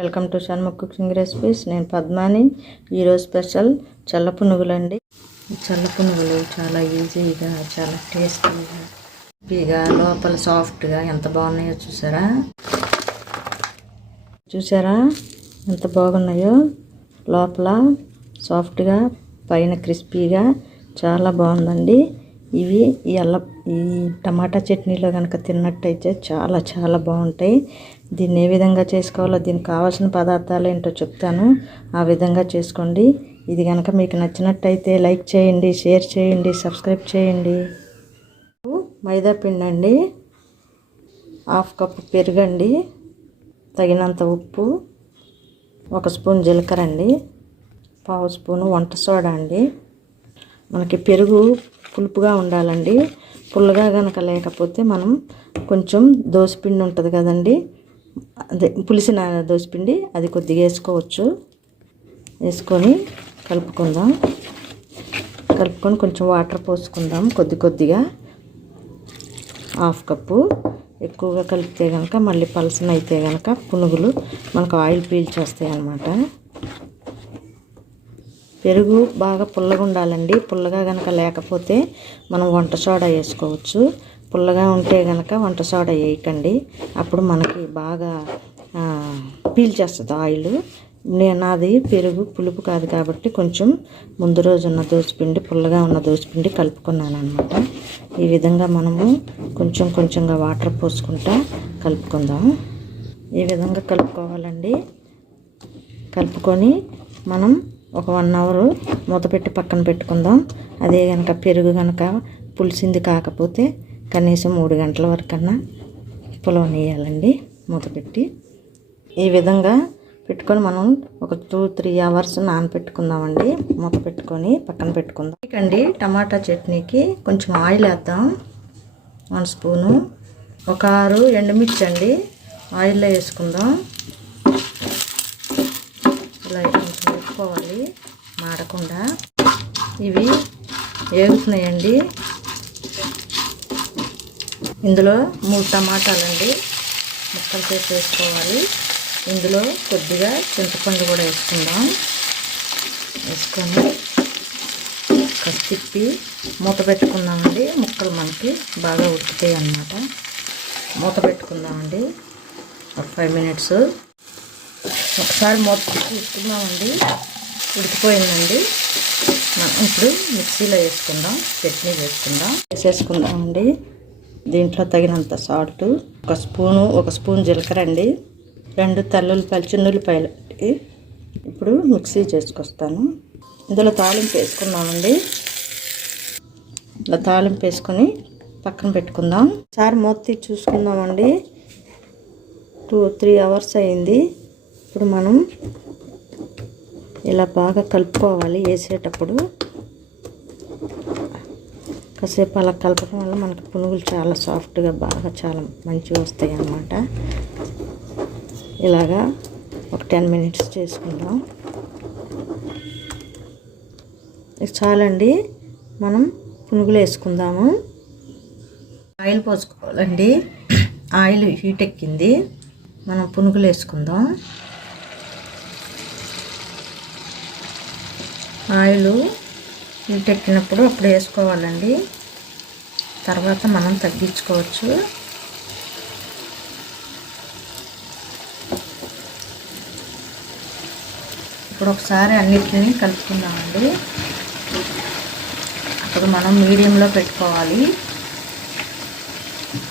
Welcome to Shanmukha cooking recipes. నేను పద్మాని. ఈరోజు special చల్ల పునుగులు అండి. చల్ల పునుగులు చాలా ఈజీగా, చాలా టేస్టీగా, హ్యాపీగా, లోపల సాఫ్ట్గా ఎంత బాగున్నాయో చూసారా ఎంత బాగున్నాయో. లోపల సాఫ్ట్గా, పైన క్రిస్పీగా చాలా బాగుందండి. ఇవి ఈ టమాటా చట్నీలో కనుక తిన్నట్టయితే చాలా చాలా బాగుంటాయి. దీన్ని ఏ విధంగా చేసుకోవాలో, దీనికి కావాల్సిన పదార్థాలు ఏంటో చెప్తాను. ఆ విధంగా చేసుకోండి. ఇది కనుక మీకు నచ్చినట్టయితే లైక్ చేయండి, షేర్ చేయండి, సబ్స్క్రైబ్ చేయండి. మైదా పిండి అండి, 1/2 కప్పు పెరుగండి, తగినంత ఉప్పు, 1 స్పూన్ జీలకర్ర అండి, 1/2 స్పూను వంట సోడా అండి. మనకి పెరుగు పులుపుగా ఉండాలండి. పుల్లగా కనుక లేకపోతే మనం కొంచెం దోసపిండి ఉంటుంది కదండి, అదే పులిసిన దోసపిండి, అది కొద్దిగా వేసుకోవచ్చు. వేసుకొని కలుపుకుందాం. కలుపుకొని కొంచెం వాటర్ పోసుకుందాం కొద్దిగా. 1/2 కప్పు. ఎక్కువగా కలిపితే కనుక మళ్ళీ పలసన అయితే కనుక పునుగులు మనకు ఆయిల్ పీల్చేస్తాయి అన్నమాట. పెరుగు బాగా పుల్లగా ఉండాలండి. పుల్లగా కనుక లేకపోతే మనం వంట సోడా వేసుకోవచ్చు. పుల్లగా ఉంటే కనుక వంట సోడా వేయకండి, అప్పుడు మనకి బాగా పీల్చేస్తుంది ఆయిల్. నాది పెరుగు పులుపు కాదు కాబట్టి కొంచెం ముందు రోజు ఉన్న దోసపిండి, పుల్లగా ఉన్న దోసపిండి కలుపుకున్నాను అనమాట. ఈ విధంగా మనము కొంచెంగా వాటర్ పోసుకుంటా కలుపుకుందాం. ఈ విధంగా కలుపుకోవాలండి. కలుపుకొని మనం ఒక 1 అవర్ మూత పెట్టి పక్కన పెట్టుకుందాం. అదే కనుక పెరుగు కనుక పులిసింది కాకపోతే కనీసం 3 గంటల వరకన్నా పులవనియాలండి మూత పెట్టి. ఈ విధంగా పెట్టుకొని మనం ఒక 2-3 అవర్స్ నానపెట్టుకుందామండి. మూత పెట్టుకొని పక్కన పెట్టుకుందాం. ఇకండి టమాటా చట్నీకి కొంచెం ఆయిల్ వేద్దాం. 1 స్పూను, ఒక 6 ఎండుమిర్చి అండి ఆయిల్లో వేసుకుందాం. ఇలా కొంచెం వేసుకోవాలి మాడకుండా. ఇవి వేగుతున్నాయండి. ఇందులో 3 టమాటాలండి ముక్కలు చేసి వేసుకోవాలి. ఇందులో కొద్దిగా చింతపండు కూడా వేసుకుందాం. వేసుకొని తిప్పి మూత పెట్టుకుందామండి. ముక్కలు మనకి బాగా ఉడుకుతాయి అన్నమాట. మూత పెట్టుకుందామండి ఒక 5 మినిట్స్. ఒకసారి మూత చూసుకుందామండి. ఉడికిపోయిందండి. మనం ఇప్పుడు మిక్సీలో వేసుకుందాం, చట్నీ వేసేసుకుందామండి. దీంట్లో తగినంత సాల్ట్, 1 స్పూన్ జీలకర్ర అండి, 2 చిన్నుల్లిపాయలు అండి. ఇప్పుడు మిక్సీ చేసుకొస్తాను. ఇందులో తాలింపు వేసుకుందామండి. ఇలా తాలింపు వేసుకొని పక్కన పెట్టుకుందాం. ఒకసారి మూత తీసి చూసుకుందామండి. 2-3 అవర్స్ అయింది. ఇప్పుడు మనం ఇలా బాగా కలుపుకోవాలి. వేసేటప్పుడు కాసేపు అలా కలపడం వల్ల మనకి పునుగులు చాలా సాఫ్ట్గా, బాగా చాలా మంచిగా వస్తాయి అన్నమాట. ఇలాగా ఒక 10 మినిట్స్ చేసుకుందాం. ఇది చాలండి. మనం పునుగులు వేసుకుందాము. ఆయిల్ పోసుకోవాలండి. ఆయిల్ హీట్ ఎక్కింది. మనం పునుగులు వేసుకుందాం. ఆయిల్ హీట్ ఎక్కినప్పుడు అప్పుడు వేసుకోవాలండి. తర్వాత మనం తగ్గించుకోవచ్చు. ఇప్పుడు ఒకసారి అన్నిటిని కలుపుకుందామండి. అప్పుడు మనం మీడియంలో పెట్టుకోవాలి.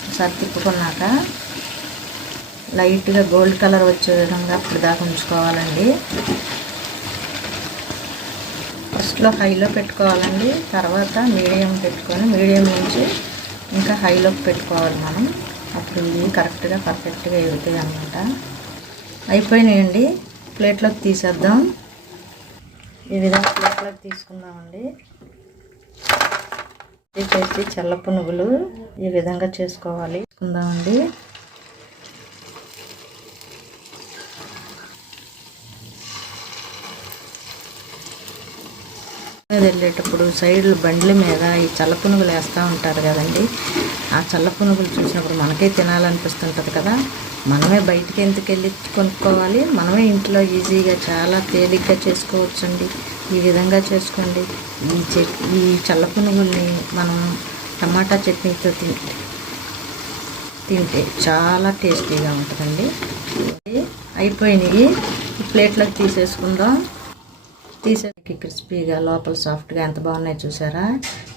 ఒకసారి తిప్పుకున్నాక లైట్గా గోల్డ్ కలర్ వచ్చే విధంగా అప్పుడు దాకా ఉంచుకోవాలండి. ఫస్ట్లో హైలో పెట్టుకోవాలండి. తర్వాత మీడియం పెట్టుకొని మీడియం నుంచి ఇంకా హైలోకి పెట్టుకోవాలి మనం. అప్పుడు ఇవి కరెక్ట్గా పర్ఫెక్ట్గా ఎగుతాయి అన్నమాట. అయిపోయినాయండి. ప్లేట్లోకి తీసేద్దాం. ఈ విధంగా ప్లేట్లోకి తీసుకుందామండి. చేసి చల్ల పునుగులు ఈ విధంగా చేసుకోవాలి. తీసుకుందామండి. వెళ్ళేటప్పుడు సైడ్లు బండ్ల మీద ఈ చల్ల పునుగులు వేస్తూ ఉంటారు కదండి. ఆ చల్ల పునుగులు చూసినప్పుడు మనకే తినాలనిపిస్తుంటుంది కదా. మనమే బయటికి ఎందుకు వెళ్ళి కొనుక్కోవాలి, మనమే ఇంట్లో ఈజీగా చాలా తేలిగ్గా చేసుకోవచ్చండి. ఈ విధంగా చేసుకోండి. ఈ చల్ల పునుగుల్ని మనం టమాటా చట్నీతో తింటే చాలా టేస్టీగా ఉంటుందండి. అయిపోయినాయి, ప్లేట్లోకి తీసేసుకుందాం. క్రిస్పీగా లోపల సాఫ్ట్గా ఎంత బాగున్నాయి చూసారా.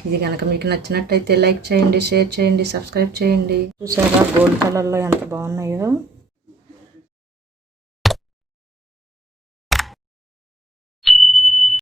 ఇది కనుక మీకు నచ్చినట్టయితే లైక్ చేయండి, షేర్ చేయండి, సబ్స్క్రైబ్ చేయండి. చూసారా గోల్డ్ కలర్లో ఎంత బాగున్నాయో.